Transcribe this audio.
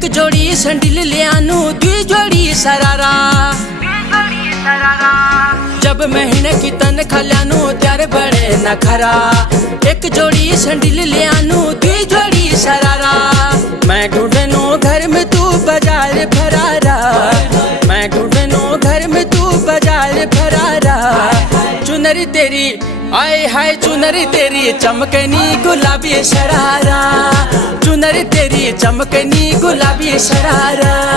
एक जोड़ी संडिल लियानू दुई जोड़ी सरारा। जब महीने की तनख्वाह लियानू त्यारे बड़े नखरा। एक जोड़ी संडिल लियानू दुई जोड़ी सरारा। मैं ढूंढनू घर में तू बाजार फरारा। मैं ढूंढनू घर में तू बाजार फरारा। चुनरी तेरी आए हाय चुनरी तेरी चमकनी गुलाबी शरारा। चुनरी तेरी चमकनी गुलाबी शरारा।